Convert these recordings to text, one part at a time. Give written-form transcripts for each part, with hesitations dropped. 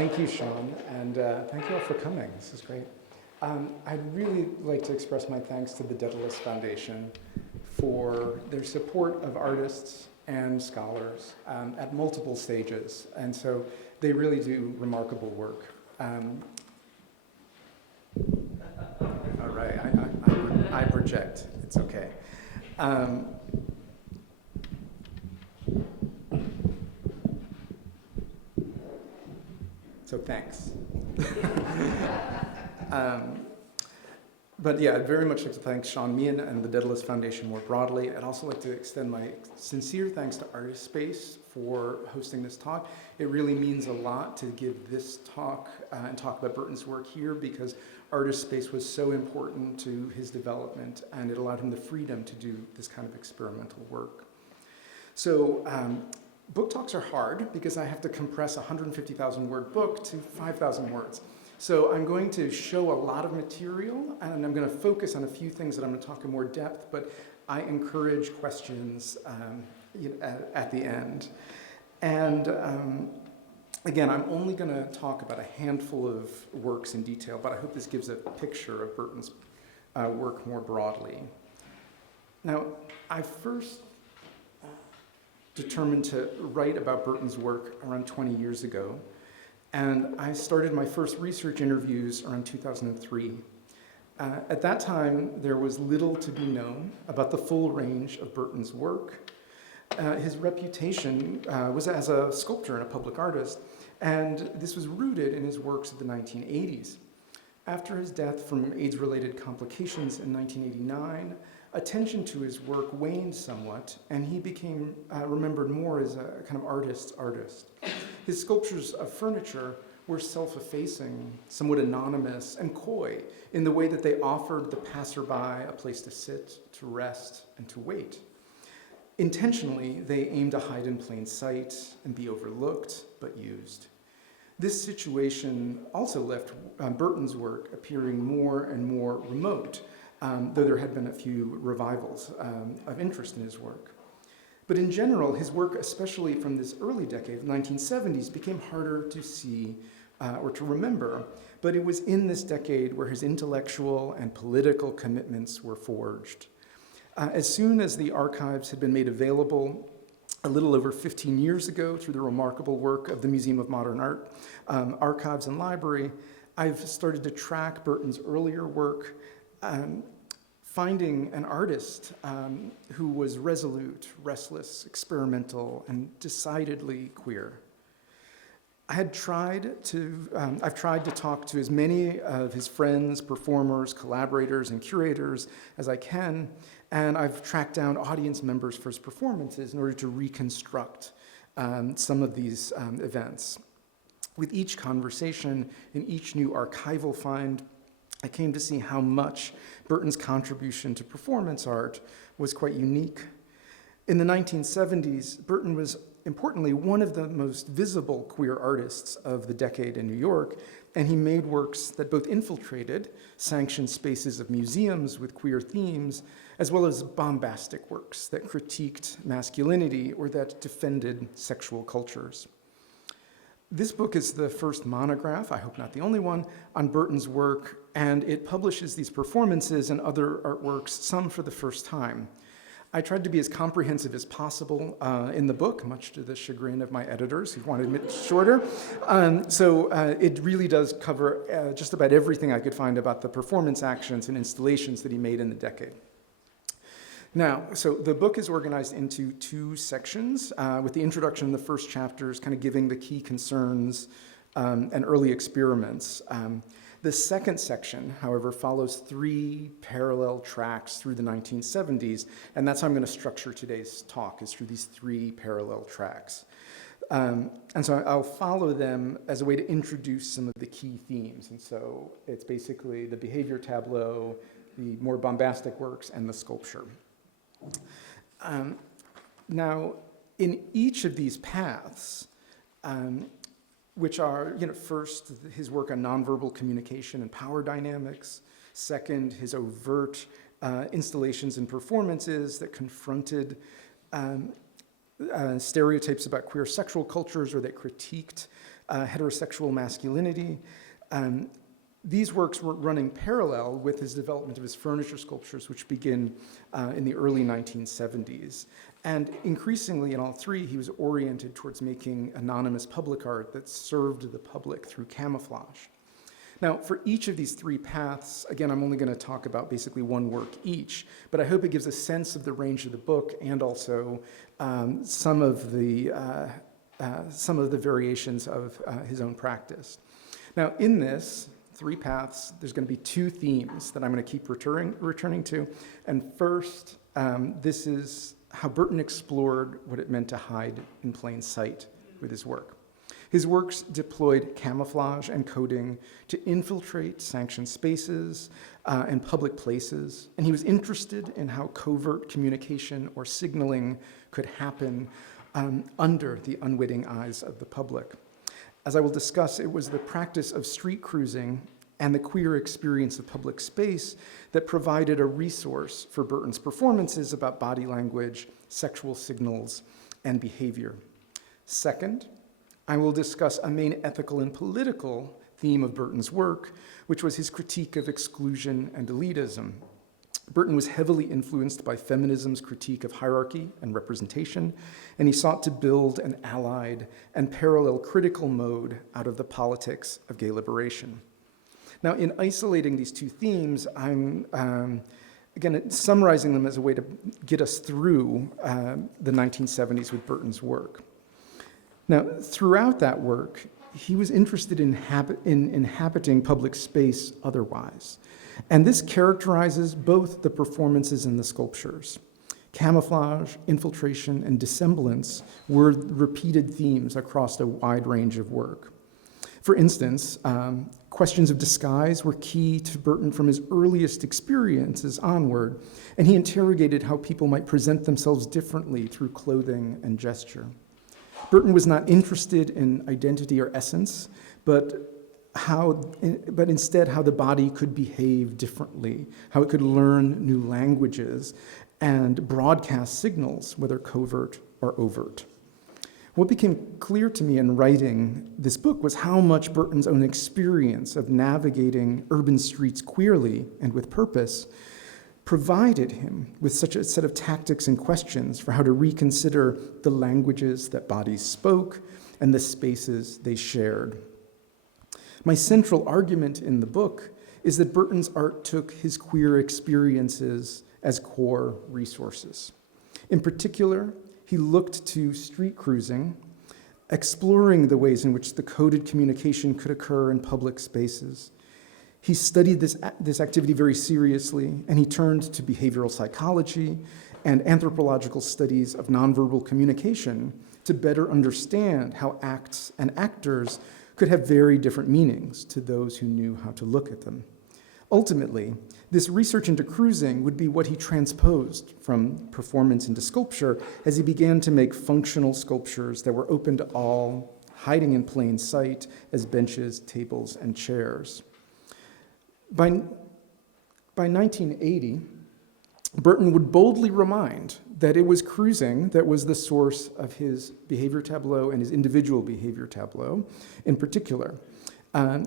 Thank you, Sean, and thank you all for coming. This is great. I'd really like to express my thanks to the Dedalus Foundation for their support of artists and scholars at multiple stages, and so they really do remarkable work. All right, I project. It's okay. So thanks. But yeah, I'd very much like to thank Sean Meehan and the Dedalus Foundation more broadly. I'd also like to extend my sincere thanks to Artist Space for hosting this talk. It really means a lot to give this talk and talk about Burton's work here because Artist Space was so important to his development and it allowed him the freedom to do this kind of experimental work. So book talks are hard because I have to compress a 150,000 word book to 5,000 words. So I'm going to show a lot of material, and I'm going to focus on a few things that I'm going to talk in more depth, but I encourage questions at the end. And again, I'm only going to talk about a handful of works in detail, but I hope this gives a picture of Burton's work more broadly. Now, I first determined to write about Burton's work around 20 years ago. And I started my first research interviews around 2003. At that time, there was little to be known about the full range of Burton's work. His reputation was as a sculptor and a public artist, and this was rooted in his works of the 1980s. After his death from AIDS-related complications in 1989, attention to his work waned somewhat, and he became remembered more as a kind of artist's artist. His sculptures of furniture were self-effacing, somewhat anonymous, and coy in the way that they offered the passerby a place to sit, to rest, and to wait. Intentionally, they aimed to hide in plain sight and be overlooked, but used. This situation also left Burton's work appearing more and more remote, though there had been a few revivals of interest in his work. But in general, his work, especially from this early decade, the 1970s, became harder to see or to remember, but it was in this decade where his intellectual and political commitments were forged. As soon as the archives had been made available a little over 15 years ago through the remarkable work of the Museum of Modern Art, Archives and Library, I've started to track Burton's earlier work, finding an artist who was resolute, restless, experimental, and decidedly queer. I've tried to talk to as many of his friends, performers, collaborators, and curators as I can, and I've tracked down audience members for his performances in order to reconstruct some of these events. With each conversation and each new archival find, I came to see how much Burton's contribution to performance art was quite unique. In the 1970s, Burton was, importantly, one of the most visible queer artists of the decade in New York, and he made works that both infiltrated sanctioned spaces of museums with queer themes, as well as bombastic works that critiqued masculinity or that defended sexual cultures. This book is the first monograph, I hope not the only one, on Burton's work, and it publishes these performances and other artworks, some for the first time. I tried to be as comprehensive as possible in the book, much to the chagrin of my editors who wanted it shorter. So it really does cover just about everything I could find about the performance actions and installations that he made in the decade. Now, so the book is organized into two sections, with the introduction in the first chapters kind of giving the key concerns and early experiments. The second section, however, follows three parallel tracks through the 1970s, and that's how I'm going to structure today's talk, is through these three parallel tracks. And so I'll follow them as a way to introduce some of the key themes. And so it's basically the behavior tableau, the more bombastic works, and the sculpture. Now, in each of these paths, which are, first, his work on nonverbal communication and power dynamics, second, his overt installations and performances that confronted stereotypes about queer sexual cultures or that critiqued heterosexual masculinity. These works were running parallel with his development of his furniture sculptures, which begin in the early 1970s. And increasingly in all three, he was oriented towards making anonymous public art that served the public through camouflage. Now, for each of these three paths, again, I'm only going to talk about basically one work each, but I hope it gives a sense of the range of the book and also some of the variations of his own practice. Now, in this three paths, there's going to be two themes that I'm going to keep returning to. And first, this is how Burton explored what it meant to hide in plain sight with his work. His works deployed camouflage and coding to infiltrate sanctioned spaces and public places, and he was interested in how covert communication or signaling could happen under the unwitting eyes of the public. As I will discuss, it was the practice of street cruising and the queer experience of public space that provided a resource for Burton's performances about body language, sexual signals, and behavior. Second, I will discuss a main ethical and political theme of Burton's work, which was his critique of exclusion and elitism. Burton was heavily influenced by feminism's critique of hierarchy and representation, and he sought to build an allied and parallel critical mode out of the politics of gay liberation. Now, in isolating these two themes, I'm, again, summarizing them as a way to get us through the 1970s with Burton's work. Now, throughout that work, he was interested in inhabiting public space otherwise. And this characterizes both the performances and the sculptures. Camouflage, infiltration, and dissemblance were repeated themes across a wide range of work. For instance, questions of disguise were key to Burton from his earliest experiences onward, and he interrogated how people might present themselves differently through clothing and gesture. Burton was not interested in identity or essence, but instead how the body could behave differently, how it could learn new languages and broadcast signals, whether covert or overt. What became clear to me in writing this book was how much Burton's own experience of navigating urban streets queerly and with purpose provided him with such a set of tactics and questions for how to reconsider the languages that bodies spoke and the spaces they shared. My central argument in the book is that Burton's art took his queer experiences as core resources. In particular, he looked to street cruising, exploring the ways in which the coded communication could occur in public spaces. He studied this activity very seriously, and he turned to behavioral psychology and anthropological studies of nonverbal communication to better understand how acts and actors could have very different meanings to those who knew how to look at them. Ultimately, this research into cruising would be what he transposed from performance into sculpture as he began to make functional sculptures that were open to all, hiding in plain sight as benches, tables, and chairs. By 1980, Burton would boldly remind that it was cruising that was the source of his behavior tableau and his individual behavior tableau in particular,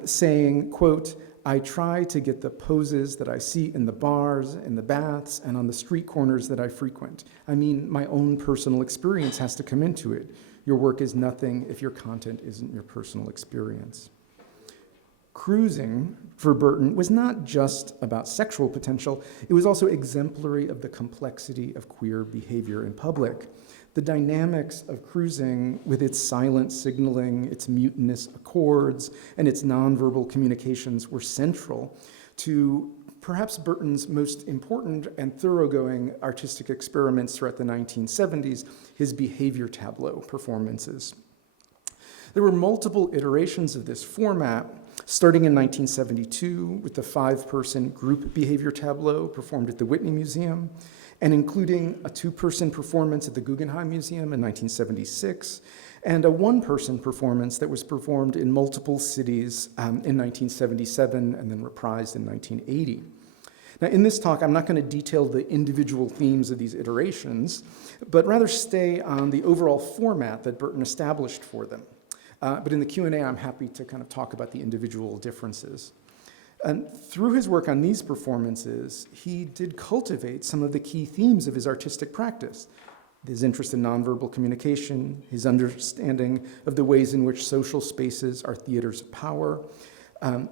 saying, quote, "I try to get the poses that I see in the bars, in the baths, and on the street corners that I frequent. I mean, my own personal experience has to come into it. Your work is nothing if your content isn't your personal experience." Cruising for Burton was not just about sexual potential, it was also exemplary of the complexity of queer behavior in public. The dynamics of cruising, with its silent signaling, its mutinous accords, and its nonverbal communications, were central to perhaps Burton's most important and thoroughgoing artistic experiments throughout the 1970s, his behavior tableau performances. There were multiple iterations of this format, starting in 1972 with the 5-person group behavior tableau performed at the Whitney Museum, and including a 2-person performance at the Guggenheim Museum in 1976, and a 1-person performance that was performed in multiple cities in 1977 and then reprised in 1980. Now, in this talk, I'm not going to detail the individual themes of these iterations, but rather stay on the overall format that Burton established for them. But in the Q&A, I'm happy to kind of talk about the individual differences. And through his work on these performances, he did cultivate some of the key themes of his artistic practice: his interest in nonverbal communication, his understanding of the ways in which social spaces are theaters of power,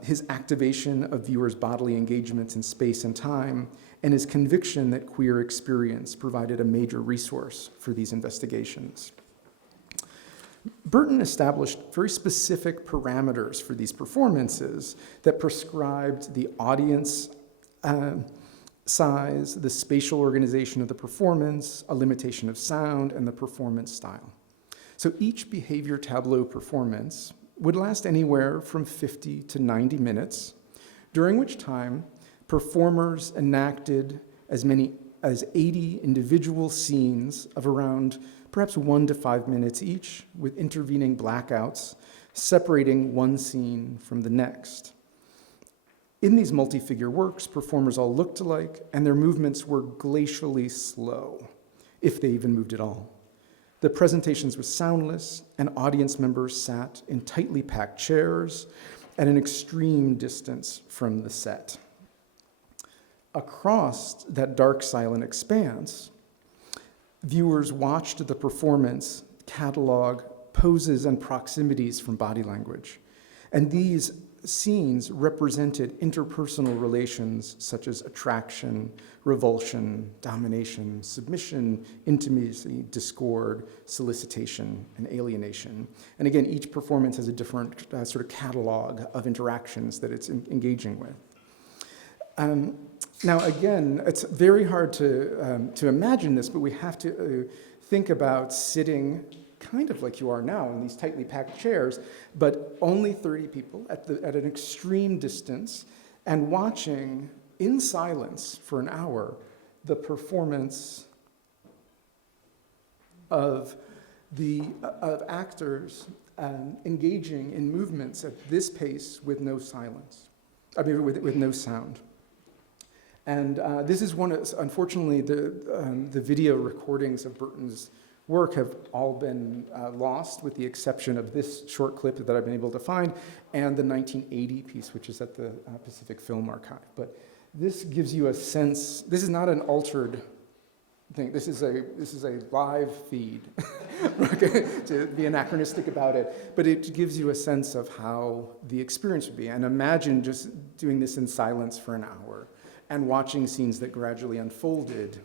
his activation of viewers' bodily engagements in space and time, and his conviction that queer experience provided a major resource for these investigations. Burton established very specific parameters for these performances that prescribed the audience size, the spatial organization of the performance, a limitation of sound, and the performance style. So each behavior tableau performance would last anywhere from 50 to 90 minutes, during which time performers enacted as many as 80 individual scenes of around perhaps 1 to 5 minutes each, with intervening blackouts separating one scene from the next. In these multi-figure works, performers all looked alike, and their movements were glacially slow, if they even moved at all. The presentations were soundless, and audience members sat in tightly packed chairs at an extreme distance from the set. Across that dark, silent expanse, viewers watched the performance catalog poses and proximities from body language. And these scenes represented interpersonal relations such as attraction, revulsion, domination, submission, intimacy, discord, solicitation, and alienation. And again, each performance has a different sort of catalog of interactions that it's engaging with. Now, again, it's very hard to imagine this, but we have to think about sitting kind of like you are now in these tightly packed chairs, but only 30 people at an extreme distance, and watching in silence for an hour the performance of actors engaging in movements at this pace with no silence, with no sound. And this is unfortunately, the video recordings of Burton's work have all been lost, with the exception of this short clip that I've been able to find, and the 1980 piece, which is at the Pacific Film Archive. But this gives you a sense. This is not an altered thing. This is a live feed, okay, to be anachronistic about it. But it gives you a sense of how the experience would be. And imagine just doing this in silence for an hour, and watching scenes that gradually unfolded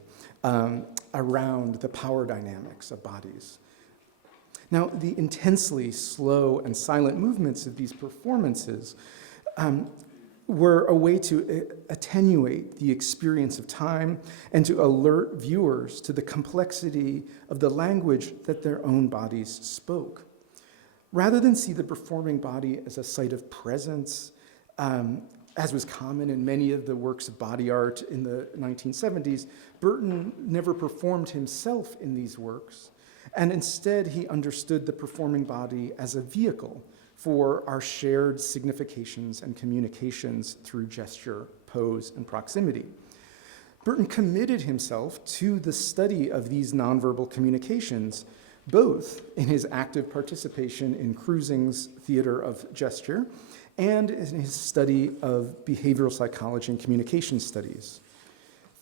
around the power dynamics of bodies. Now, the intensely slow and silent movements of these performances were a way to attenuate the experience of time and to alert viewers to the complexity of the language that their own bodies spoke. Rather than see the performing body as a site of presence, as was common in many of the works of body art in the 1970s, Burton never performed himself in these works, and instead he understood the performing body as a vehicle for our shared significations and communications through gesture, pose, and proximity. Burton committed himself to the study of these nonverbal communications, both in his active participation in Cruising's theater of gesture and in his study of behavioral psychology and communication studies.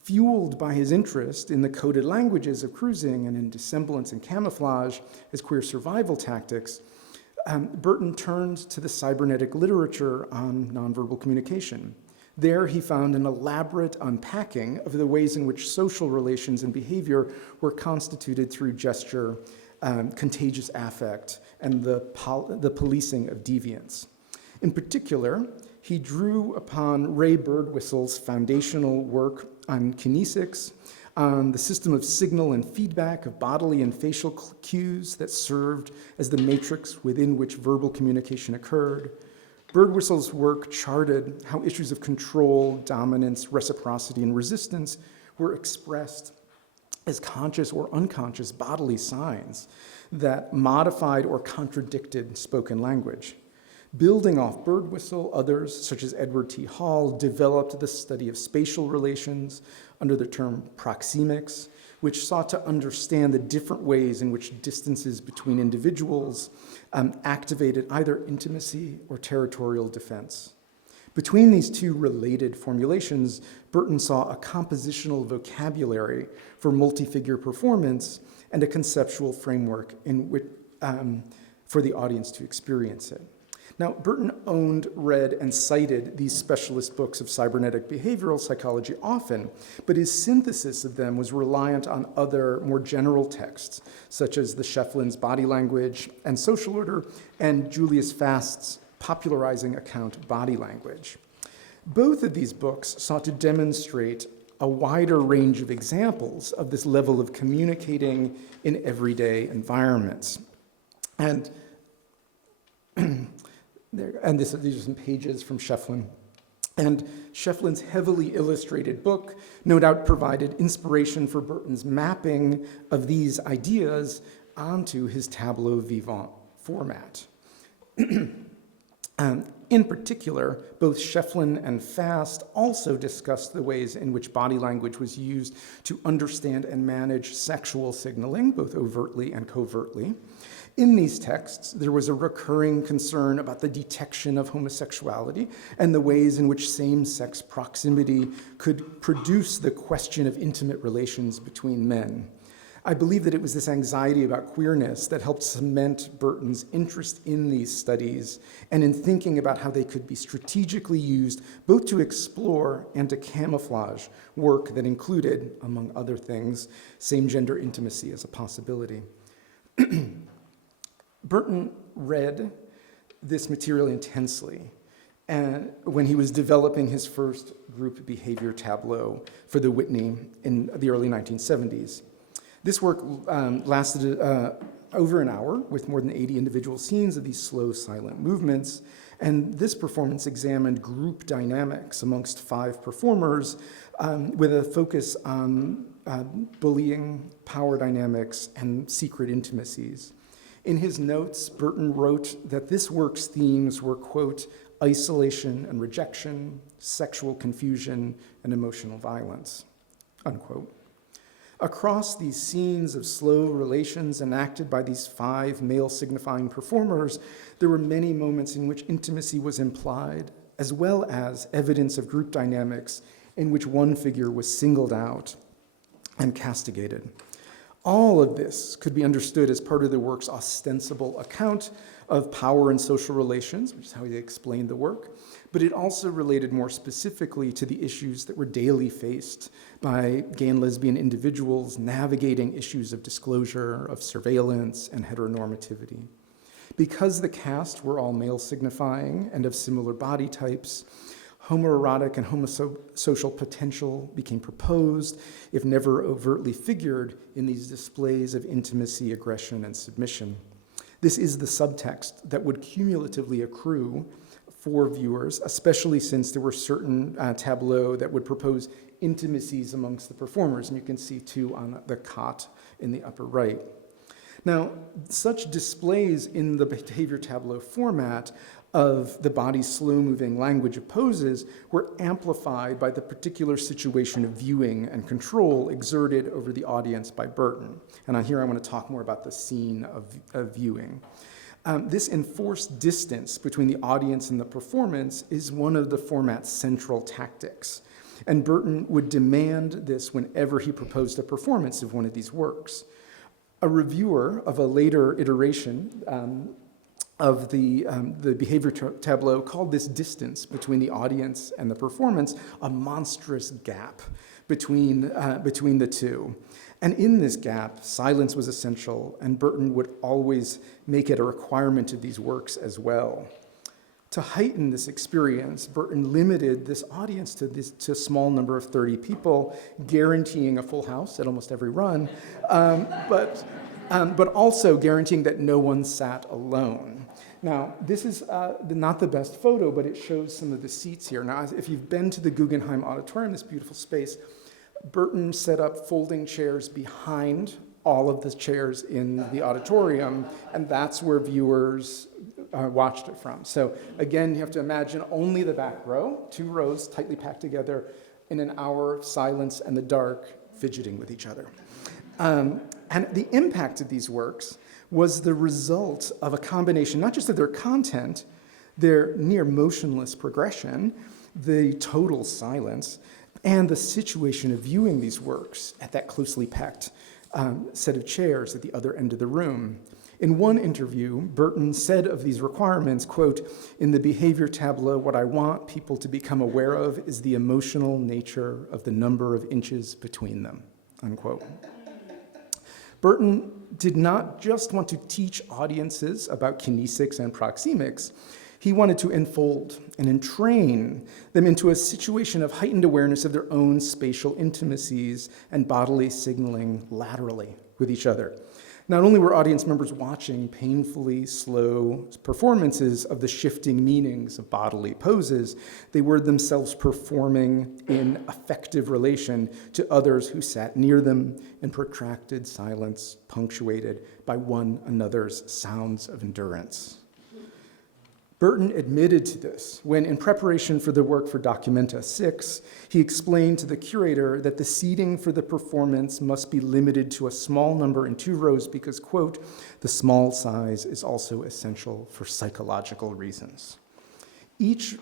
Fueled by his interest in the coded languages of Cruising and in dissemblance and camouflage as queer survival tactics, Burton turned to the cybernetic literature on nonverbal communication. There he found an elaborate unpacking of the ways in which social relations and behavior were constituted through gesture, contagious affect, and the policing of deviance. In particular, he drew upon Ray Birdwhistle's foundational work on kinesics, on the system of signal and feedback of bodily and facial cues that served as the matrix within which verbal communication occurred. Birdwhistle's work charted how issues of control, dominance, reciprocity, and resistance were expressed as conscious or unconscious bodily signs that modified or contradicted spoken language. Building off Birdwhistle, others, such as Edward T. Hall, developed the study of spatial relations under the term proxemics, which sought to understand the different ways in which distances between individuals activated either intimacy or territorial defense. Between these two related formulations, Burton saw a compositional vocabulary for multi-figure performance and a conceptual framework in which, for the audience to experience it. Now, Burton owned, read, and cited these specialist books of cybernetic behavioral psychology often, but his synthesis of them was reliant on other, more general texts, such as the Shefflin's Body Language and Social Order, and Julius Fast's popularizing account, Body Language. Both of these books sought to demonstrate a wider range of examples of this level of communicating in everyday environments. And these are some pages from Shefflin. And Shefflin's heavily illustrated book no doubt provided inspiration for Burton's mapping of these ideas onto his tableau vivant format. In particular, both Shefflin and Fast also discussed the ways in which body language was used to understand and manage sexual signaling, both overtly and covertly. In these texts, there was a recurring concern about the detection of homosexuality and the ways in which same-sex proximity could produce the question of intimate relations between men. I believe that it was this anxiety about queerness that helped cement Burton's interest in these studies and in thinking about how they could be strategically used both to explore and to camouflage work that included, among other things, same-gender intimacy as a possibility. Burton read this material intensely and when he was developing his first group behavior tableau for the Whitney in the early 1970s. This work lasted over an hour with more than 80 individual scenes of these slow, silent movements. And this performance examined group dynamics amongst 5 performers with a focus on bullying, power dynamics, and secret intimacies. In his notes, Burton wrote that this work's themes were, quote, isolation and rejection, sexual confusion, and emotional violence, unquote. Across these scenes of slow relations enacted by these 5 male-signifying performers, there were many moments in which intimacy was implied, as well as evidence of group dynamics in which one figure was singled out and castigated. All of this could be understood as part of the work's ostensible account of power and social relations, which is how he explained the work, but it also related more specifically to the issues that were daily faced by gay and lesbian individuals navigating issues of disclosure, of surveillance, and heteronormativity. Because the cast were all male-signifying and of similar body types, homoerotic and homosocial potential became proposed, if never overtly figured, in these displays of intimacy, aggression, and submission. This is the subtext that would cumulatively accrue for viewers, especially since there were certain tableaux that would propose intimacies amongst the performers, and you can see 2 on the cot in the upper right. Now, such displays in the behavior tableau format of the body's slow-moving language of poses were amplified by the particular situation of viewing and control exerted over the audience by Burton. And here I want to talk more about the scene of viewing. This enforced distance between the audience and the performance is one of the format's central tactics. And Burton would demand this whenever he proposed a performance of one of these works. A reviewer of a later iteration of the behavior tableau called this distance between the audience and the performance a monstrous gap between the two. And in this gap, silence was essential, and Burton would always make it a requirement of these works as well. To heighten this experience, Burton limited this audience to a small number of 30 people, guaranteeing a full house at almost every run, but also guaranteeing that no one sat alone. Now, this is not the best photo, but it shows some of the seats here. Now, if you've been to the Guggenheim Auditorium, this beautiful space, Burton set up folding chairs behind all of the chairs in the auditorium, and that's where viewers watched it from. So again, you have to imagine only the back row, 2 rows tightly packed together in an hour of silence and the dark, fidgeting with each other. And the impact of these works was the result of a combination, not just of their content, their near motionless progression, the total silence, and the situation of viewing these works at that closely packed set of chairs at the other end of the room. In one interview, Burton said of these requirements, quote, "In the behavior tableau, what I want people to become aware of is the emotional nature of the number of inches between them," unquote. Burton did not just want to teach audiences about kinesics and proxemics. He wanted to enfold and entrain them into a situation of heightened awareness of their own spatial intimacies and bodily signaling laterally with each other. Not only were audience members watching painfully slow performances of the shifting meanings of bodily poses, they were themselves performing in affective relation to others who sat near them in protracted silence, punctuated by one another's sounds of endurance. Burton admitted to this when, in preparation for the work for Documenta 6, he explained to the curator that the seating for the performance must be limited to a small number in 2 rows because, quote, "the small size is also essential for psychological reasons." Each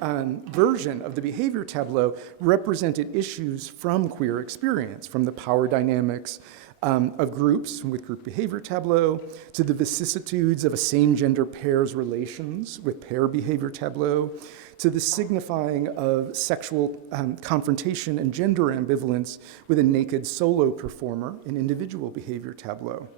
version of the behavior tableau represented issues from queer experience, from the power dynamics of groups with group behavior tableau, to the vicissitudes of a same-gender pair's relations with pair behavior tableau, to the signifying of sexual confrontation and gender ambivalence with a naked solo performer in individual behavior tableau.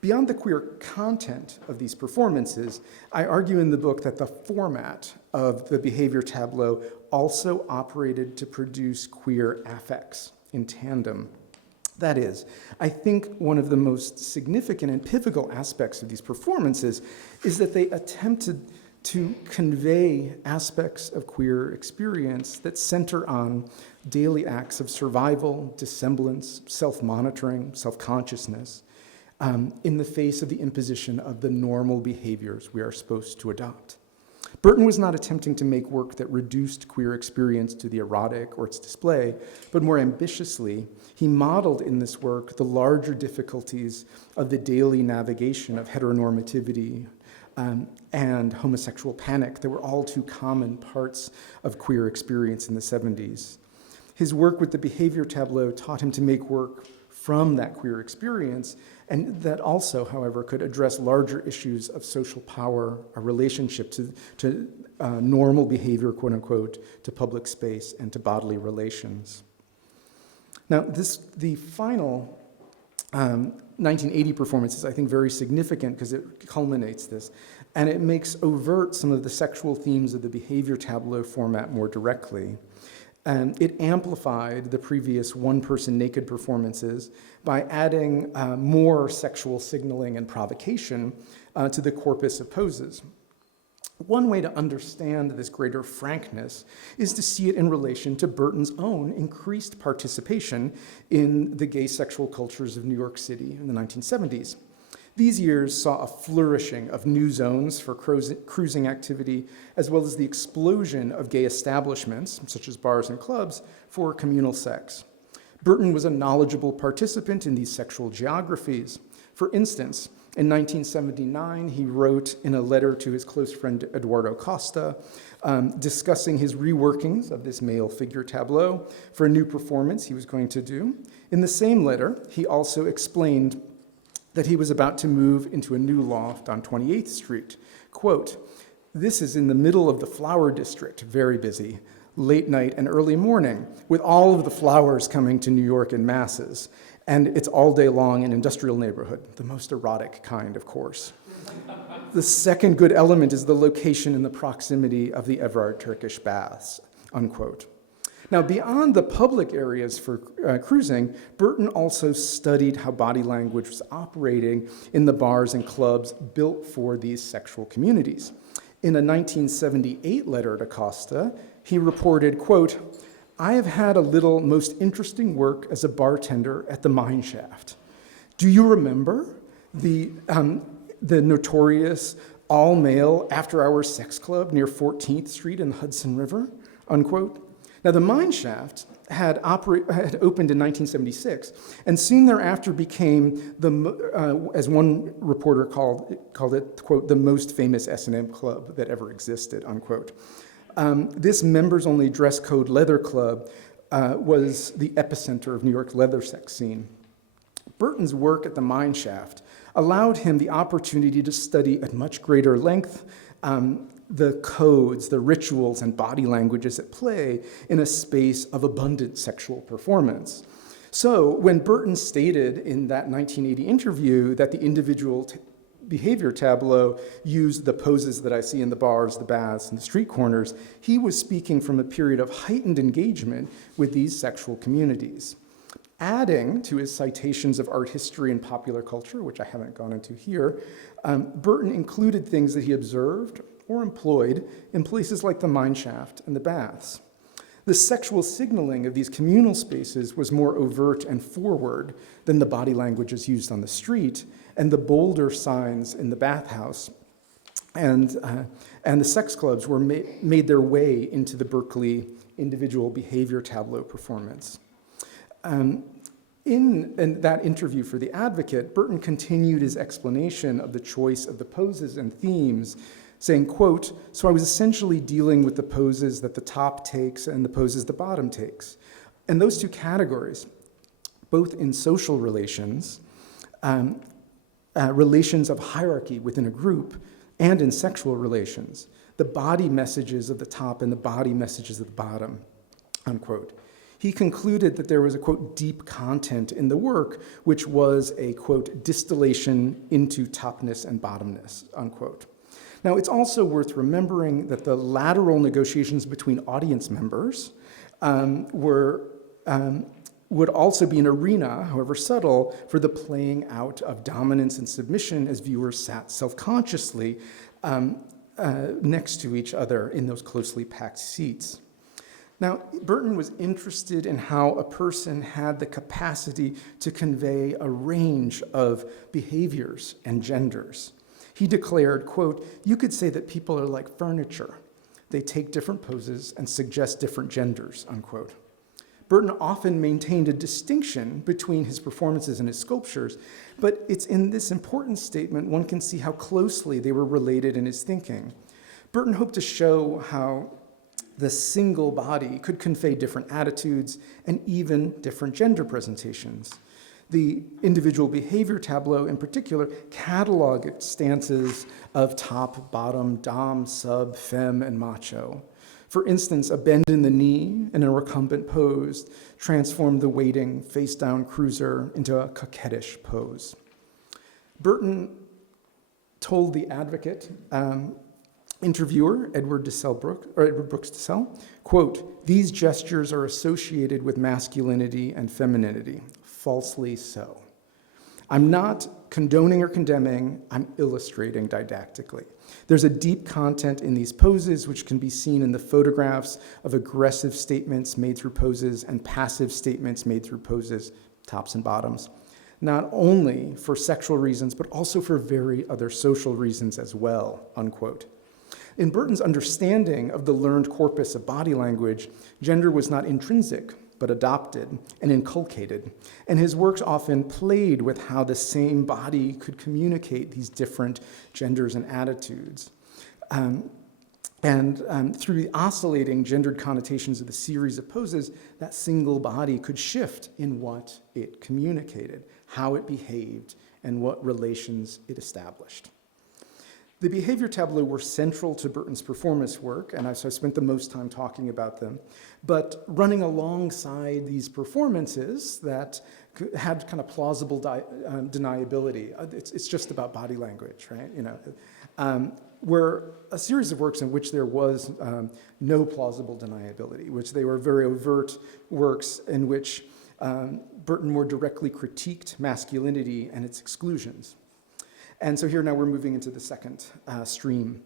Beyond the queer content of these performances, I argue in the book that the format of the behavior tableau also operated to produce queer affects in tandem. That is, I think one of the most significant and pivotal aspects of these performances is that they attempted to convey aspects of queer experience that center on daily acts of survival, dissemblance, self-monitoring, self-consciousness, in the face of the imposition of the normal behaviors we are supposed to adopt. Burton was not attempting to make work that reduced queer experience to the erotic or its display, but more ambitiously, he modeled in this work the larger difficulties of the daily navigation of heteronormativity and homosexual panic that were all too common parts of queer experience in the 70s. His work with the behavior tableau taught him to make work from that queer experience, and that also, however, could address larger issues of social power, a relationship to normal behavior, quote unquote, to public space and to bodily relations. Now, the final 1980 performance is, I think, very significant because it culminates this, and it makes overt some of the sexual themes of the behavior tableau format more directly. It amplified the previous one-person naked performances by adding more sexual signaling and provocation to the corpus of poses. One way to understand this greater frankness is to see it in relation to Burton's own increased participation in the gay sexual cultures of New York City in the 1970s. These years saw a flourishing of new zones for cruising activity, as well as the explosion of gay establishments, such as bars and clubs, for communal sex. Burton was a knowledgeable participant in these sexual geographies. For instance, in 1979, he wrote in a letter to his close friend Eduardo Costa, discussing his reworkings of this male figure tableau for a new performance he was going to do. In the same letter, he also explained that he was about to move into a new loft on 28th Street. Quote, "This is in the middle of the flower district, very busy, late night and early morning, with all of the flowers coming to New York in masses. And it's all day long in industrial neighborhood, the most erotic kind, of course. The second good element is the location and the proximity of the Everard Turkish baths," unquote. Now, beyond the public areas for cruising, Burton also studied how body language was operating in the bars and clubs built for these sexual communities. In a 1978 letter to Costa, he reported, quote, "I have had a little most interesting work as a bartender at the Mine Shaft. Do you remember the notorious all-male after-hours sex club near 14th Street and the Hudson River, unquote. Now, the mine shaft had opened in 1976, and soon thereafter became, as one reporter called it, quote, the most famous S&M club that ever existed, unquote. This members-only dress code leather club was the epicenter of New York's leather sex scene. Burton's work at the mine shaft allowed him the opportunity to study at much greater length the codes, the rituals, and body languages at play in a space of abundant sexual performance. So when Burton stated in that 1980 interview that the individual behavior tableau used the poses that I see in the bars, the baths, and the street corners, he was speaking from a period of heightened engagement with these sexual communities. Adding to his citations of art history and popular culture, which I haven't gone into here, Burton included things that he observed or employed in places like the mine shaft and the baths. The sexual signaling of these communal spaces was more overt and forward than the body languages used on the street, and the bolder signs in the bathhouse and the sex clubs were made their way into the Berkeley individual behavior tableau performance. In that interview for The Advocate, Burton continued his explanation of the choice of the poses and themes, saying, quote, "So I was essentially dealing with the poses that the top takes and the poses the bottom takes. And those two categories, both in social relations, relations of hierarchy within a group, and in sexual relations, the body messages of the top and the body messages of the bottom," unquote. He concluded that there was a, quote, deep content in the work, which was a, quote, distillation into topness and bottomness, unquote. Now, it's also worth remembering that the lateral negotiations between audience members would also be an arena, however subtle, for the playing out of dominance and submission as viewers sat self-consciously next to each other in those closely packed seats. Now, Burton was interested in how a person had the capacity to convey a range of behaviors and genders. He declared, quote, "You could say that people are like furniture. They take different poses and suggest different genders," unquote. Burton often maintained a distinction between his performances and his sculptures, but it's in this important statement one can see how closely they were related in his thinking. Burton hoped to show how the single body could convey different attitudes and even different gender presentations. The individual behavior tableau, in particular, cataloged stances of top, bottom, dom, sub, femme, and macho. For instance, a bend in the knee in a recumbent pose transformed the waiting, face-down cruiser into a coquettish pose. Burton told The Advocate interviewer, Edward Brooks DeSalle, quote, "These gestures are associated with masculinity and femininity, falsely so. I'm not condoning or condemning, I'm illustrating didactically. There's a deep content in these poses which can be seen in the photographs of aggressive statements made through poses and passive statements made through poses, tops and bottoms, not only for sexual reasons, but also for very other social reasons as well," unquote. In Burton's understanding of the learned corpus of body language, gender was not intrinsic, but adopted and inculcated, and his works often played with how the same body could communicate these different genders and attitudes. Through the oscillating gendered connotations of the series of poses, that single body could shift in what it communicated, how it behaved, and what relations it established. The behavior tableau were central to Burton's performance work, and so I spent the most time talking about them. But running alongside these performances that had kind of plausible deniability, it's just about body language, right? Were a series of works in which there was no plausible deniability, which they were very overt works in which Burton more directly critiqued masculinity and its exclusions. And so here now we're moving into the second stream.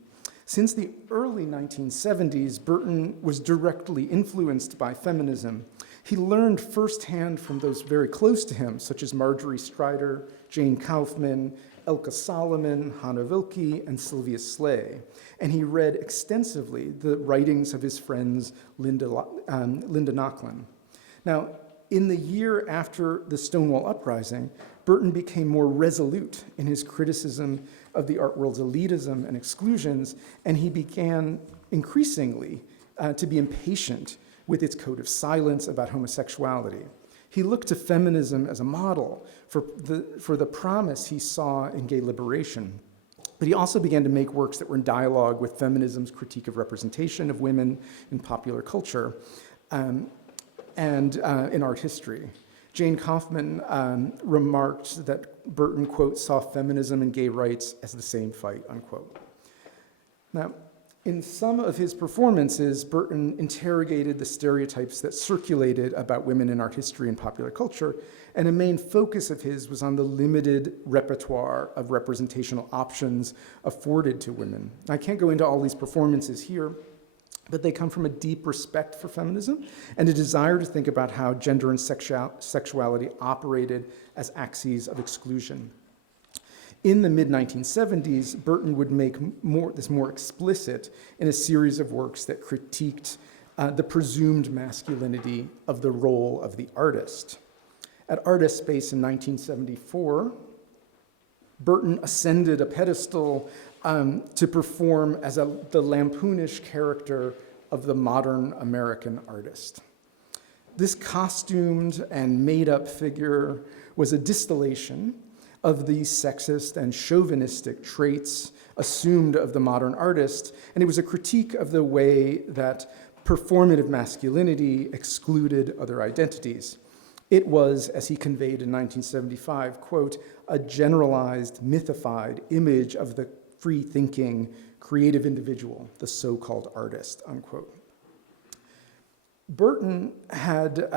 Since the early 1970s, Burton was directly influenced by feminism. He learned firsthand from those very close to him, such as Marjorie Strider, Jane Kaufman, Elke Solomon, Hannah Wilke, and Sylvia Slay. And he read extensively the writings of his friends Linda Nochlin. Now, in the year after the Stonewall Uprising, Burton became more resolute in his criticism of the art world's elitism and exclusions, and he began increasingly to be impatient with its code of silence about homosexuality. He looked to feminism as a model for the promise he saw in gay liberation. But he also began to make works that were in dialogue with feminism's critique of representation of women in popular culture and in art history. Jane Kaufman remarked that Burton, quote, saw feminism and gay rights as the same fight, unquote. Now, in some of his performances, Burton interrogated the stereotypes that circulated about women in art history and popular culture, and a main focus of his was on the limited repertoire of representational options afforded to women. I can't go into all these performances here, but they come from a deep respect for feminism and a desire to think about how gender and sexuality operated as axes of exclusion. In the mid-1970s, Burton would make this more explicit in a series of works that critiqued the presumed masculinity of the role of the artist. At Artist Space in 1974, Burton ascended a pedestal to perform as the lampoonish character of the modern American artist. This costumed and made-up figure was a distillation of these sexist and chauvinistic traits assumed of the modern artist, and it was a critique of the way that performative masculinity excluded other identities. It was, as he conveyed in 1975, quote, a generalized, mythified image of the free-thinking, creative individual, the so-called artist, unquote. Burton had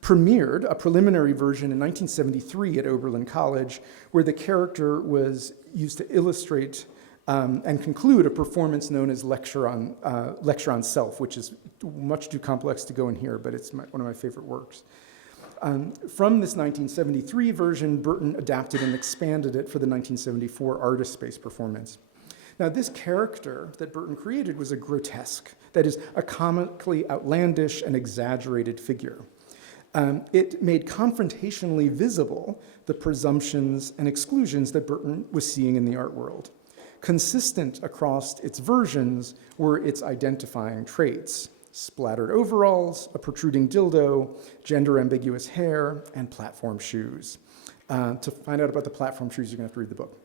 premiered a preliminary version in 1973 at Oberlin College, where the character was used to illustrate and conclude a performance known as Lecture on Self, which is much too complex to go in here, but it's one of my favorite works. From this 1973 version, Burton adapted and expanded it for the 1974 Artist Space performance. Now, this character that Burton created was a grotesque, that is, a comically outlandish and exaggerated figure. It made confrontationally visible the presumptions and exclusions that Burton was seeing in the art world. Consistent across its versions were its identifying traits: splattered overalls, a protruding dildo, gender-ambiguous hair, and platform shoes. To find out about the platform shoes, you're going to have to read the book.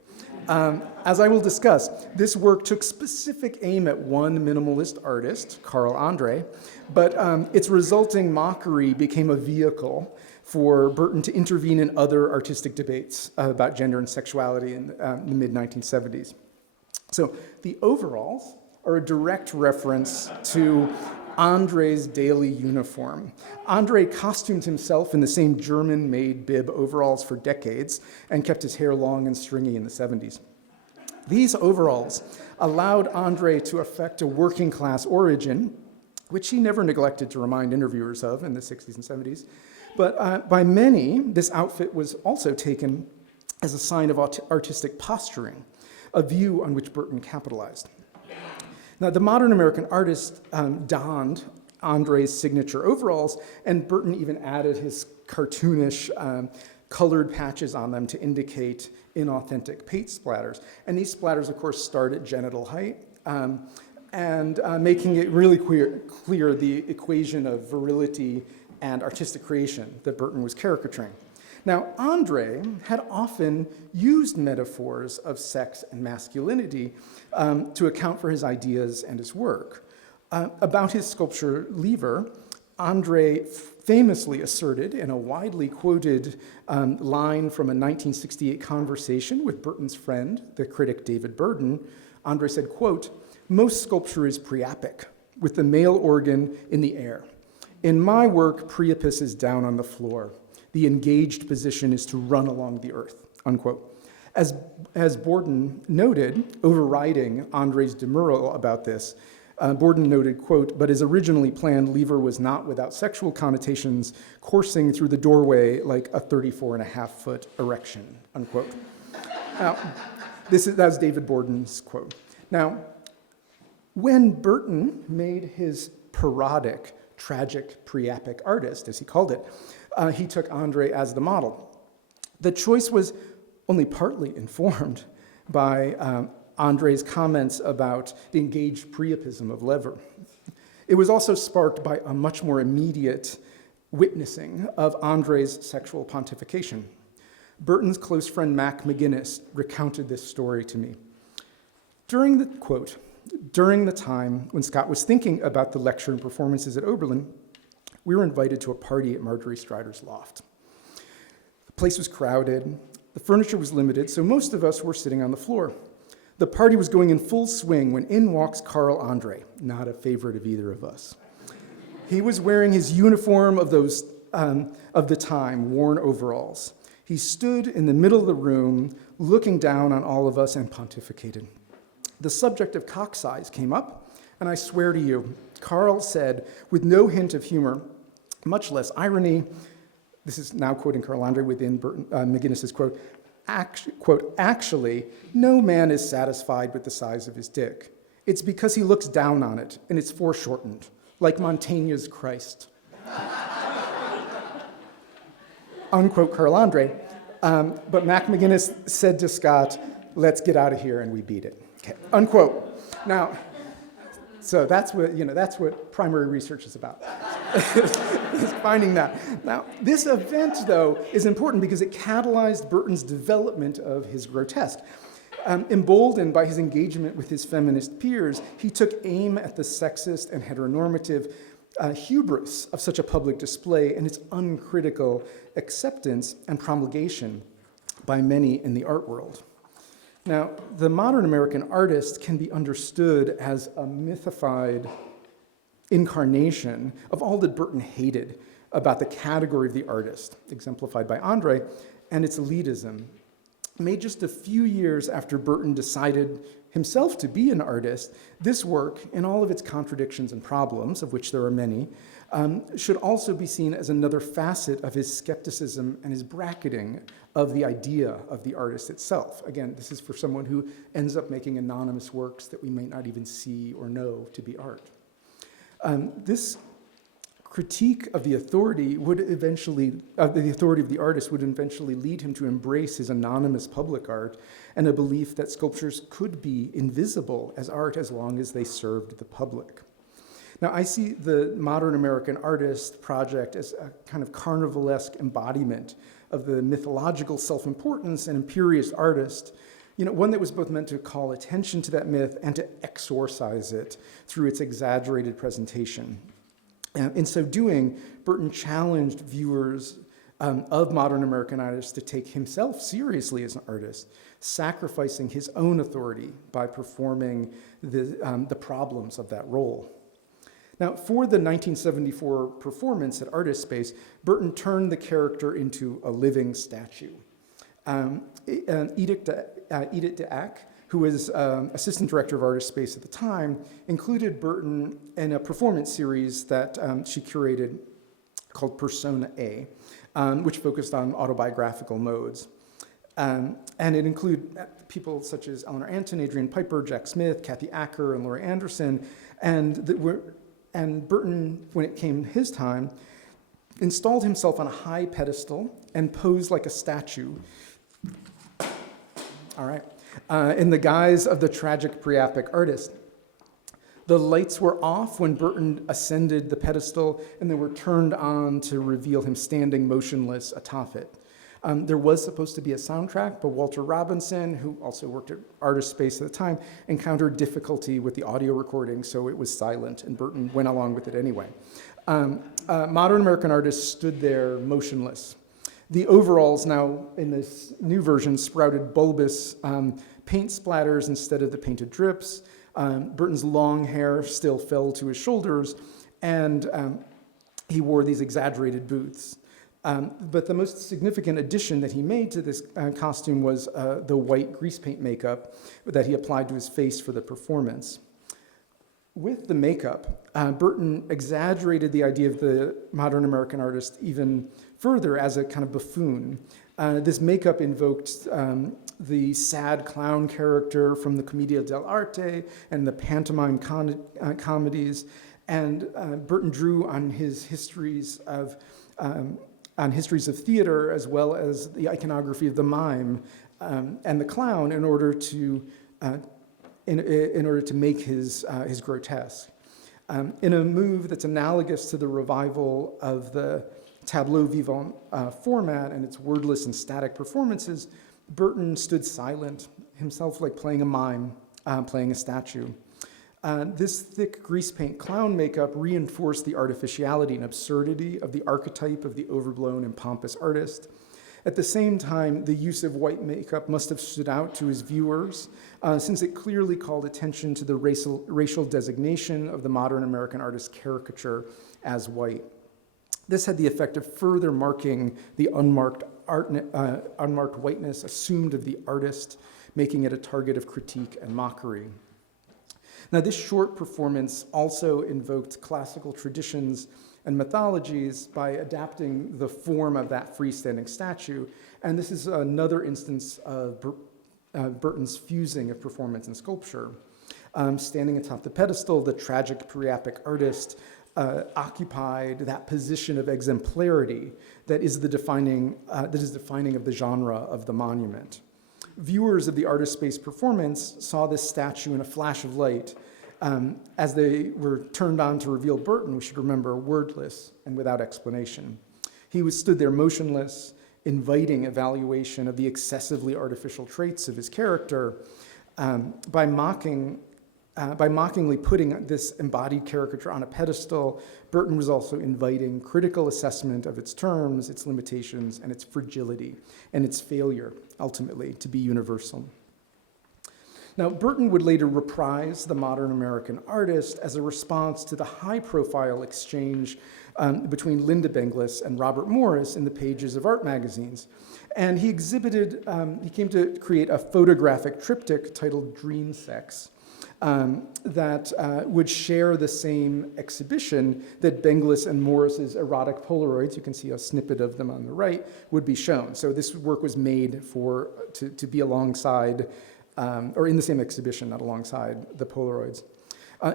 As I will discuss, this work took specific aim at one minimalist artist, Carl Andre, but its resulting mockery became a vehicle for Burton to intervene in other artistic debates about gender and sexuality in the mid-1970s. So the overalls are a direct reference to Andre's daily uniform. Andre costumed himself in the same German-made bib overalls for decades and kept his hair long and stringy in the 70s. These overalls allowed Andre to affect a working-class origin, which he never neglected to remind interviewers of in the 60s and 70s. But by many, this outfit was also taken as a sign of artistic posturing, a view on which Burton capitalized. Now, the modern American artist donned Andre's signature overalls, and Burton even added his cartoonish colored patches on them to indicate inauthentic paint splatters. And these splatters, of course, start at genital height, and making it really clear the equation of virility and artistic creation that Burton was caricaturing. Now, Andre had often used metaphors of sex and masculinity to account for his ideas and his work. About his sculpture Lever, Andre famously asserted in a widely quoted line from a 1968 conversation with Burton's friend, the critic David Burton, Andre said, quote, "Most sculpture is priapic, with the male organ in the air. In my work, Priapus is down on the floor. The engaged position is to run along the earth," unquote. As Burton noted, overriding Andre's demurral about this, Borden noted, quote, "But his originally planned lever was not without sexual connotations, coursing through the doorway like a 34.5-foot erection," unquote. Now, that's David Borden's quote. Now, when Burton made his parodic, tragic, priapic artist, as he called it, he took Andre as the model. The choice was only partly informed by Andre's comments about the engaged priapism of Lever. It was also sparked by a much more immediate witnessing of Andre's sexual pontification. Burton's close friend Mac McGinnis recounted this story to me. During the time when Scott was thinking about the lecture and performances at Oberlin, we were invited to a party at Marjorie Strider's loft. The place was crowded, the furniture was limited, so most of us were sitting on the floor. The party was going in full swing when in walks Carl Andre, not a favorite of either of us. He was wearing his uniform of the time, worn overalls. He stood in the middle of the room, looking down on all of us and pontificated. The subject of cock size came up, and I swear to you, Carl said, with no hint of humor, much less irony, this is now quoting Carl Andre within McGinnis's quote, "Actually, no man is satisfied with the size of his dick. It's because he looks down on it, and it's foreshortened, like Montaigne's Christ." Unquote Carl Andre. But Mac McGinnis said to Scott, "Let's get out of here," and we beat it. Okay. Unquote. Now, so that's what primary research is about. Is finding that. Now, this event, though, is important because it catalyzed Burton's development of his grotesque. Emboldened by his engagement with his feminist peers, he took aim at the sexist and heteronormative hubris of such a public display and its uncritical acceptance and promulgation by many in the art world. Now, the modern American artist can be understood as a mythified incarnation of all that Burton hated about the category of the artist, exemplified by Andre, and its elitism. Made just a few years after Burton decided himself to be an artist, this work, in all of its contradictions and problems, of which there are many, should also be seen as another facet of his skepticism and his bracketing of the idea of the artist itself. Again, this is for someone who ends up making anonymous works that we may not even see or know to be art. This critique of the authority of the artist would eventually lead him to embrace his anonymous public art and a belief that sculptures could be invisible as art as long as they served the public. Now, I see the modern American artist project as a kind of carnivalesque embodiment of the mythological self-importance and imperious artist, one that was both meant to call attention to that myth and to exorcise it through its exaggerated presentation. In so doing, Burton challenged viewers of modern American artists to take himself seriously as an artist, sacrificing his own authority by performing the problems of that role. Now, for the 1974 performance at Artist Space, Burton turned the character into a living statue. Edith de Ack, who was assistant director of Artist Space at the time, included Burton in a performance series that she curated called Persona A, which focused on autobiographical modes. And it included people such as Eleanor Anton, Adrian Piper, Jack Smith, Kathy Acker, and Laurie Anderson. And Burton, when it came his time, installed himself on a high pedestal and posed like a statue. All right. In the guise of the tragic priapic artist. The lights were off when Burton ascended the pedestal, and they were turned on to reveal him standing motionless atop it. There was supposed to be a soundtrack, but Walter Robinson, who also worked at Artist Space at the time, encountered difficulty with the audio recording, so it was silent, and Burton went along with it anyway. Modern American artists stood there motionless. The overalls now, in this new version, sprouted bulbous paint splatters instead of the painted drips. Burton's long hair still fell to his shoulders, and he wore these exaggerated boots. But the most significant addition that he made to this costume was the white grease paint makeup that he applied to his face for the performance. With the makeup, Burton exaggerated the idea of the modern American artist even further as a kind of buffoon. This makeup invoked the sad clown character from the Commedia dell'arte and the pantomime comedies, and Burton drew on his histories of theater as well as the iconography of the mime and the clown in order to make his grotesque. In a move that's analogous to the revival of the tableau vivant format and its wordless and static performances, Burton stood silent, himself like playing a mime, playing a statue. This thick grease paint clown makeup reinforced the artificiality and absurdity of the archetype of the overblown and pompous artist. At the same time, the use of white makeup must have stood out to his viewers, since it clearly called attention to the racial designation of the modern American artist's caricature as white. This had the effect of further marking the unmarked whiteness assumed of the artist, making it a target of critique and mockery. Now, this short performance also invoked classical traditions and mythologies by adapting the form of that freestanding statue, and this is another instance of Burton's fusing of performance and sculpture. Standing atop the pedestal, the tragic priapic artist occupied that position of exemplarity that is defining of the genre of the monument. Viewers of the artist-based performance saw this statue in a flash of light. As they were turned on to reveal Burton, we should remember, wordless and without explanation. He stood there motionless, inviting evaluation of the excessively artificial traits of his character by mockingly putting this embodied caricature on a pedestal. Burton was also inviting critical assessment of its terms, its limitations, and its fragility, and its failure, ultimately, to be universal. Now, Burton would later reprise the modern American artist as a response to the high-profile exchange between Linda Benglis and Robert Morris in the pages of art magazines. And he came to create a photographic triptych titled Dream Sex that would share the same exhibition that Benglis and Morris's erotic Polaroids, you can see a snippet of them on the right, would be shown. So this work was made to be alongside or in the same exhibition, not alongside the Polaroids.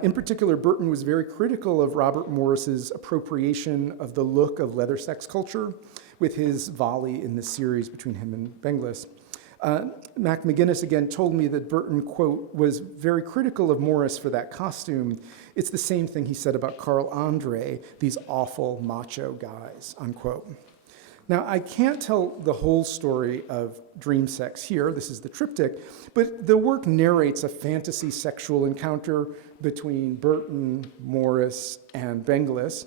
In particular, Burton was very critical of Robert Morris's appropriation of the look of leather sex culture with his volley in the series between him and Benglis. Mac McGinnis again told me that Burton, quote, was very critical of Morris for that costume. It's the same thing he said about Carl Andre, these awful macho guys, unquote. Now, I can't tell the whole story of Dream Sex here, this is the triptych, but the work narrates a fantasy sexual encounter between Burton, Morris, and Benglis.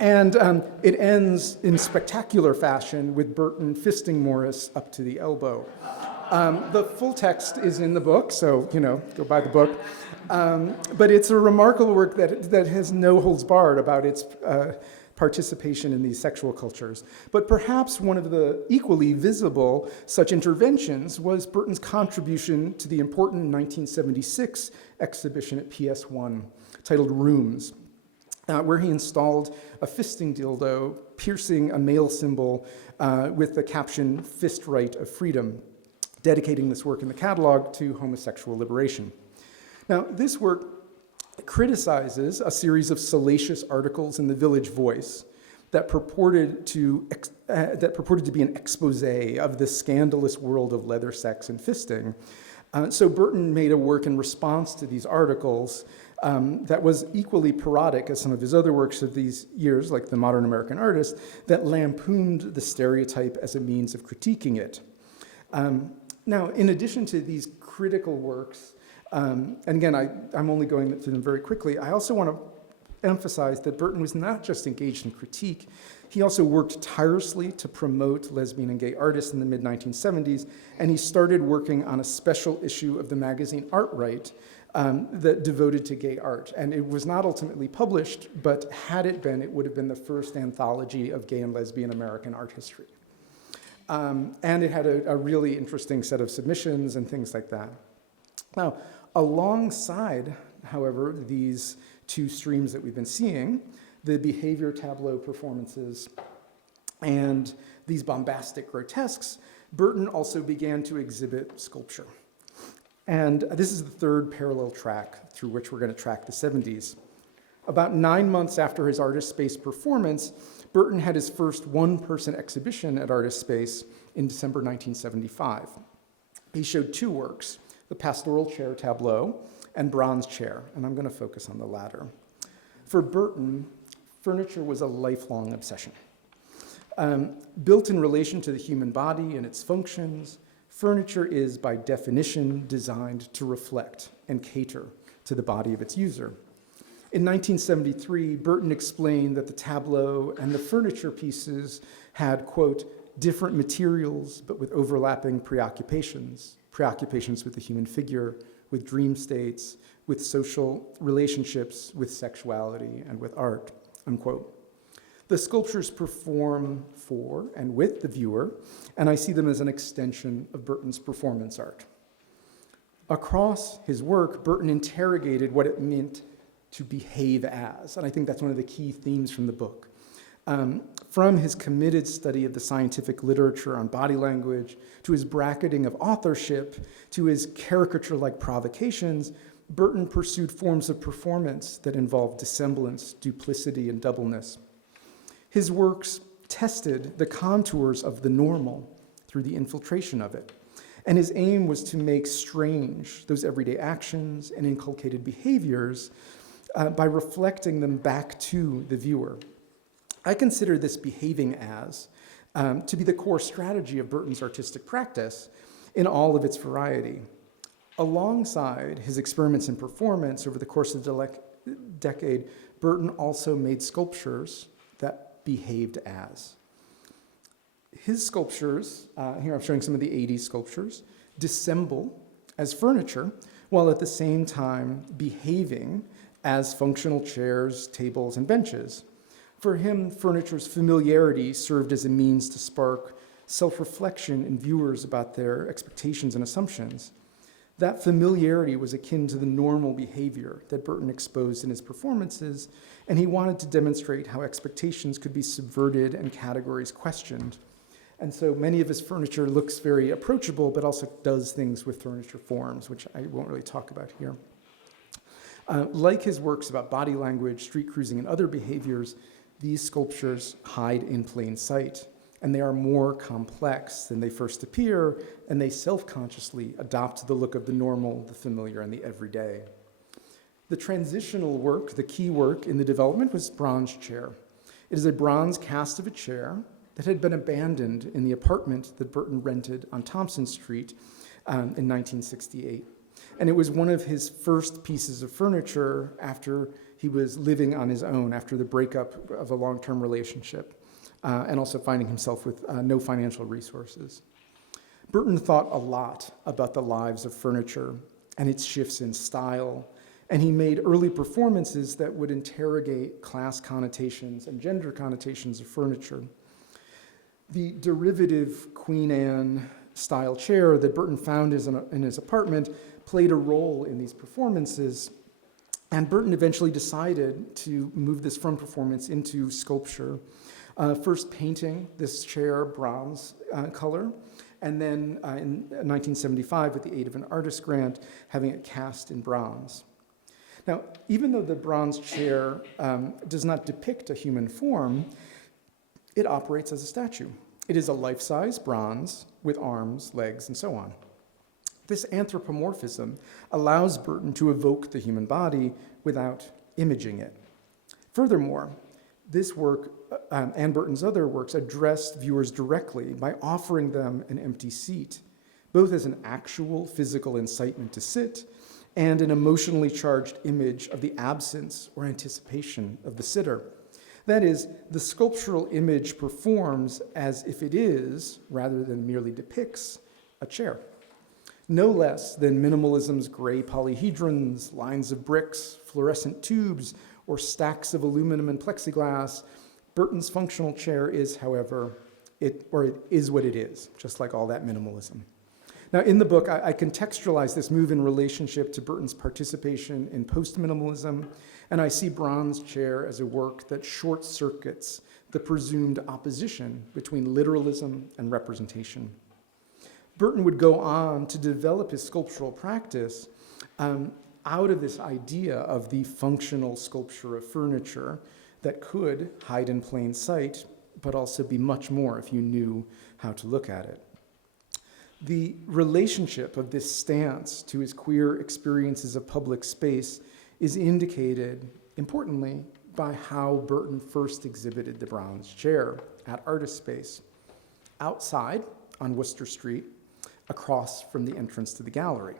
And it ends in spectacular fashion with Burton fisting Morris up to the elbow. The full text is in the book, so, go buy the book. But it's a remarkable work that has no holds barred about its participation in these sexual cultures. But perhaps one of the equally visible such interventions was Burton's contribution to the important 1976 exhibition at PS1 titled Rooms, where he installed a fisting dildo piercing a male symbol with the caption, "Fist Right of Freedom," dedicating this work in the catalog to homosexual liberation. Now, this work criticizes a series of salacious articles in the Village Voice that purported to be an expose of the scandalous world of leather sex and fisting. So Burton made a work in response to these articles that was equally parodic as some of his other works of these years, like The Modern American Artist, that lampooned the stereotype as a means of critiquing it. Now, in addition to these critical works, and again, I'm only going through them very quickly, I also want to emphasize that Burton was not just engaged in critique, he also worked tirelessly to promote lesbian and gay artists in the mid-1970s, and he started working on a special issue of the magazine Art Right that devoted to gay art. And it was not ultimately published, but had it been, it would have been the first anthology of gay and lesbian American art history. And it had a really interesting set of submissions and things like that. Now, alongside however, these two streams that we've been seeing, the behavior tableau performances and these bombastic grotesques, Burton also began to exhibit sculpture. And this is the third parallel track through which we're going to track the 70s. About 9 months after his Artist Space performance, Burton had his first one-person exhibition at Artist Space in December 1975. He showed two works, the Pastoral Chair tableau and Bronze Chair, and I'm going to focus on the latter. For Burton, furniture was a lifelong obsession. Built in relation to the human body and its functions, furniture is, by definition, designed to reflect and cater to the body of its user. In 1973, Burton explained that the tableau and the furniture pieces had, quote, different materials, but with overlapping preoccupations with the human figure, with dream states, with social relationships, with sexuality, and with art, unquote. The sculptures perform for and with the viewer, and I see them as an extension of Burton's performance art. Across his work, Burton interrogated what it meant to behave as, and I think that's one of the key themes from the book. From his committed study of the scientific literature on body language, to his bracketing of authorship, to his caricature-like provocations, Burton pursued forms of performance that involved dissemblance, duplicity, and doubleness. His works tested the contours of the normal through the infiltration of it, and his aim was to make strange those everyday actions and inculcated behaviors by reflecting them back to the viewer. I consider this behaving as to be the core strategy of Burton's artistic practice in all of its variety. Alongside his experiments in performance over the course of the decade, Burton also made sculptures that behaved as. His sculptures, here I'm showing some of the 80s sculptures, dissemble as furniture while at the same time behaving as functional chairs, tables, and benches. For him, furniture's familiarity served as a means to spark self-reflection in viewers about their expectations and assumptions. That familiarity was akin to the normal behavior that Burton exposed in his performances, and he wanted to demonstrate how expectations could be subverted and categories questioned. And so many of his furniture looks very approachable, but also does things with furniture forms, which I won't really talk about here. Like his works about body language, street cruising, and other behaviors, these sculptures hide in plain sight, and they are more complex than they first appear, and they self-consciously adopt the look of the normal, the familiar, and the everyday. The transitional work, the key work in the development, was Bronze Chair. It is a bronze cast of a chair that had been abandoned in the apartment that Burton rented on Thompson Street in 1968. And it was one of his first pieces of furniture after he was living on his own, after the breakup of a long-term relationship, and also finding himself with no financial resources. Burton thought a lot about the lives of furniture and its shifts in style, and he made early performances that would interrogate class connotations and gender connotations of furniture. The derivative Queen Anne style chair that Burton found in his apartment played a role in these performances, and Burton eventually decided to move this from performance into sculpture, first painting this chair bronze color, and then in 1975, with the aid of an artist grant, having it cast in bronze. Now, even though the bronze chair does not depict a human form, it operates as a statue. It is a life-size bronze with arms, legs, and so on. This anthropomorphism allows Burton to evoke the human body without imaging it. Furthermore, this work and Burton's other works addressed viewers directly by offering them an empty seat, both as an actual physical incitement to sit and an emotionally charged image of the absence or anticipation of the sitter. That is, the sculptural image performs as if it is, rather than merely depicts, a chair. No less than minimalism's gray polyhedrons, lines of bricks, fluorescent tubes, or stacks of aluminum and plexiglass, Burton's functional chair is, however, it is what it is, just like all that minimalism. Now, in the book, I contextualize this move in relationship to Burton's participation in post-minimalism, and I see Bronze Chair as a work that short-circuits the presumed opposition between literalism and representation. Burton would go on to develop his sculptural practice out of this idea of the functional sculpture of furniture that could hide in plain sight, but also be much more if you knew how to look at it. The relationship of this stance to his queer experiences of public space is indicated, importantly, by how Burton first exhibited the Bronze Chair at Artist Space, outside on Worcester Street, across from the entrance to the gallery.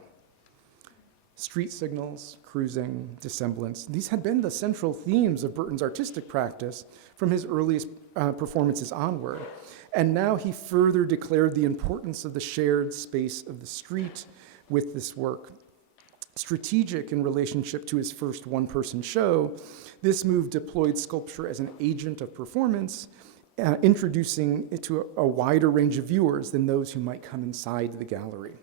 Street signals, cruising, dissemblance, these had been the central themes of Burton's artistic practice from his earliest performances onward. And now he further declared the importance of the shared space of the street with this work. Strategic in relationship to his first one-person show, this move deployed sculpture as an agent of performance, introducing it to a wider range of viewers than those who might come inside the gallery.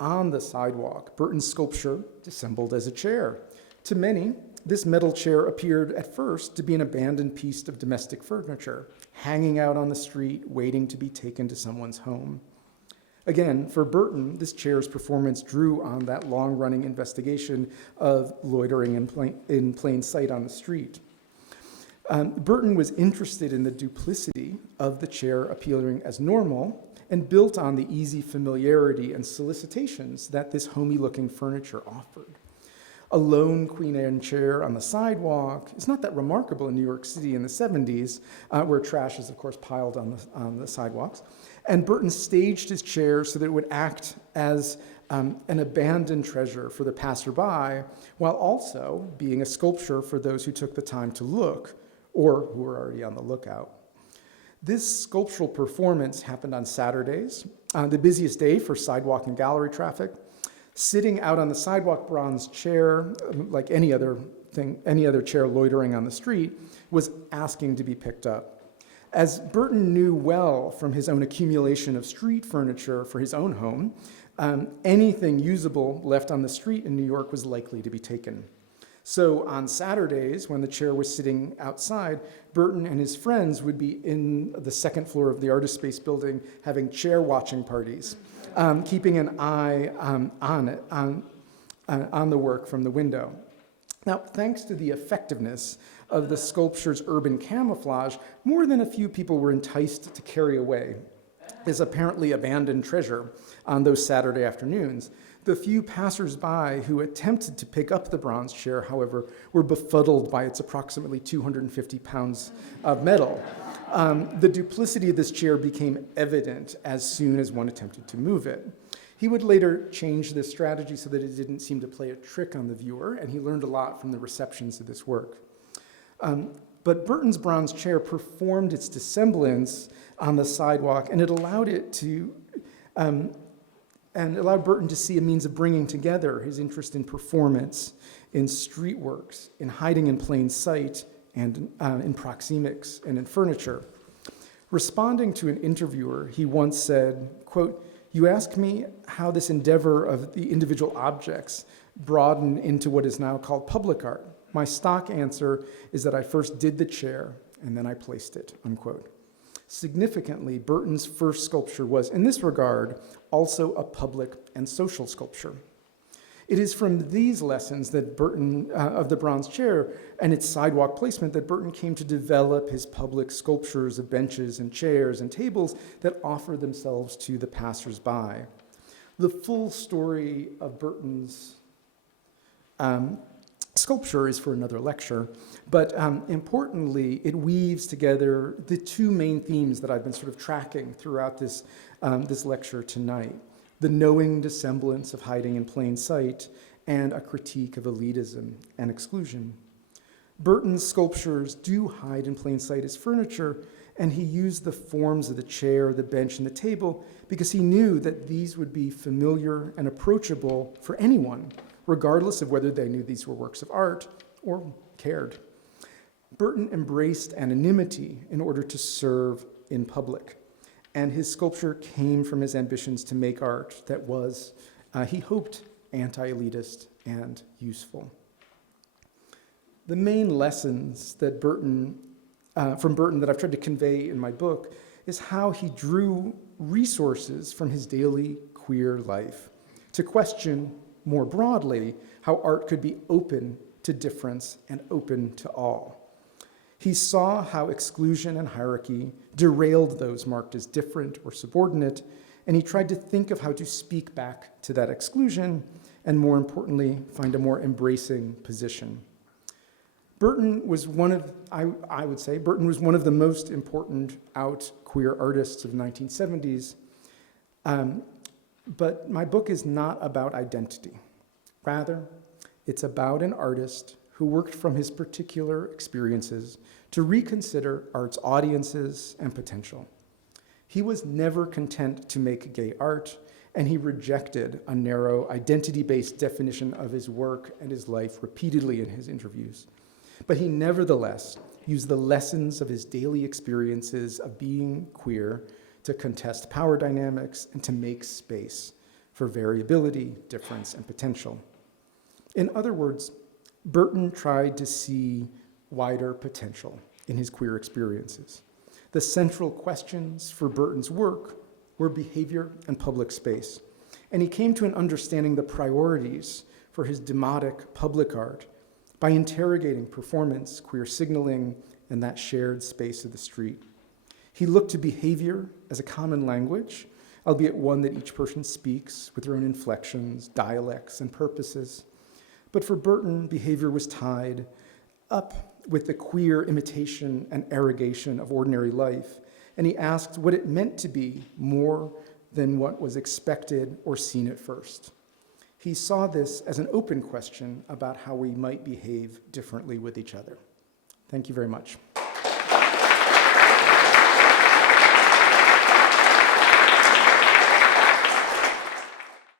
On the sidewalk, Burton's sculpture dissembled as a chair. To many, this metal chair appeared at first to be an abandoned piece of domestic furniture, hanging out on the street, waiting to be taken to someone's home. Again, for Burton, this chair's performance drew on that long-running investigation of loitering in plain sight on the street. Burton was interested in the duplicity of the chair appearing as normal and built on the easy familiarity and solicitations that this homey-looking furniture offered. A lone Queen Anne chair on the sidewalk is not that remarkable in New York City in the 70s, where trash is, of course, piled on the sidewalks. And Burton staged his chair so that it would act as an abandoned treasure for the passerby, while also being a sculpture for those who took the time to look or who were already on the lookout. This sculptural performance happened on Saturdays, the busiest day for sidewalk and gallery traffic. Sitting out on the sidewalk, Bronze Chair, like any other chair loitering on the street, was asking to be picked up. As Burton knew well from his own accumulation of street furniture for his own home, anything usable left on the street in New York was likely to be taken. So on Saturdays, when the chair was sitting outside, Burton and his friends would be in the second floor of the Artist Space building having chair watching parties, keeping an eye on the work from the window. Now, thanks to the effectiveness of the sculpture's urban camouflage, more than a few people were enticed to carry away this apparently abandoned treasure on those Saturday afternoons. The few passers-by who attempted to pick up the Bronze Chair, however, were befuddled by its approximately 250 pounds of metal. The duplicity of this chair became evident as soon as one attempted to move it. He would later change this strategy so that it didn't seem to play a trick on the viewer, and he learned a lot from the receptions of this work. But Burton's Bronze Chair performed its dissemblance on the sidewalk, and it allowed Burton to see a means of bringing together his interest in performance, in street works, in hiding in plain sight, and in proxemics and in furniture. Responding to an interviewer, he once said, quote, "You ask me how this endeavor of the individual objects broadened into what is now called public art. My stock answer is that I first did the chair and then I placed it," unquote. Significantly, Burton's first sculpture was, in this regard, also a public and social sculpture. It is from these lessons that Burton, of the Bronze Chair and its sidewalk placement, that Burton came to develop his public sculptures of benches and chairs and tables that offer themselves to the passers-by. The full story of Burton's sculpture is for another lecture, but importantly, it weaves together the two main themes that I've been sort of tracking throughout this lecture tonight: the knowing dissemblance of hiding in plain sight and a critique of elitism and exclusion. Burton's sculptures do hide in plain sight as furniture, and he used the forms of the chair, the bench, and the table because he knew that these would be familiar and approachable for anyone, regardless of whether they knew these were works of art or cared. Burton embraced anonymity in order to serve in public. and his sculpture came from his ambitions to make art that was, he hoped, anti-elitist and useful. The main lessons that from Burton that I've tried to convey in my book is how he drew resources from his daily queer life to question more broadly how art could be open to difference and open to all. He saw how exclusion and hierarchy derailed those marked as different or subordinate, and he tried to think of how to speak back to that exclusion and, more importantly, find a more embracing position. Burton was I would say, Burton was one of the most important out queer artists of the 1970s, but my book is not about identity. Rather, it's about an artist who worked from his particular experiences to reconsider art's audiences and potential. He was never content to make gay art, and he rejected a narrow, identity-based definition of his work and his life repeatedly in his interviews. But he nevertheless used the lessons of his daily experiences of being queer to contest power dynamics and to make space for variability, difference, and potential. In other words, Burton tried to see wider potential in his queer experiences. The central questions for Burton's work were behavior and public space, and he came to an understanding the priorities for his demotic public art by interrogating performance, queer signaling, and that shared space of the street. He looked to behavior as a common language, albeit one that each person speaks with their own inflections, dialects, and purposes. But for Burton, behavior was tied up with the queer imitation and arrogation of ordinary life, and he asked what it meant to be more than what was expected or seen at first. He saw this as an open question about how we might behave differently with each other. Thank you very much.